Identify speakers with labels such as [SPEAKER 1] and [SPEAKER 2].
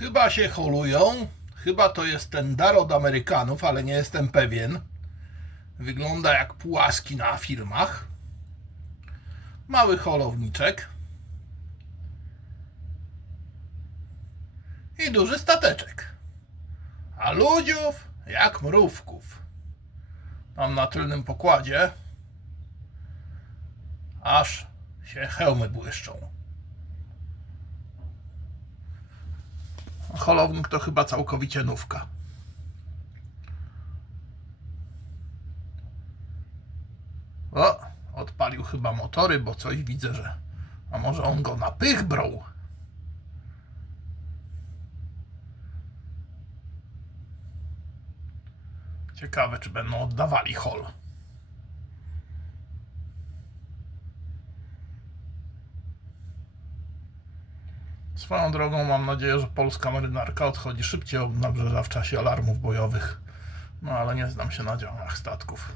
[SPEAKER 1] Chyba się holują. Chyba to jest ten dar od Amerykanów, ale nie jestem pewien. Wygląda jak płaski na filmach. Mały holowniczek. I duży stateczek. A ludziów jak mrówków. Tam na tylnym pokładzie aż się hełmy błyszczą. Holownik to chyba całkowicie nówka. O, odpalił chyba motory, bo coś widzę, że. A może on go na pych brał? Ciekawe, czy będą oddawali hol. Swoją drogą mam nadzieję, że polska marynarka odchodzi szybciej od nabrzeża w czasie alarmów bojowych. No ale nie znam się na działach statków.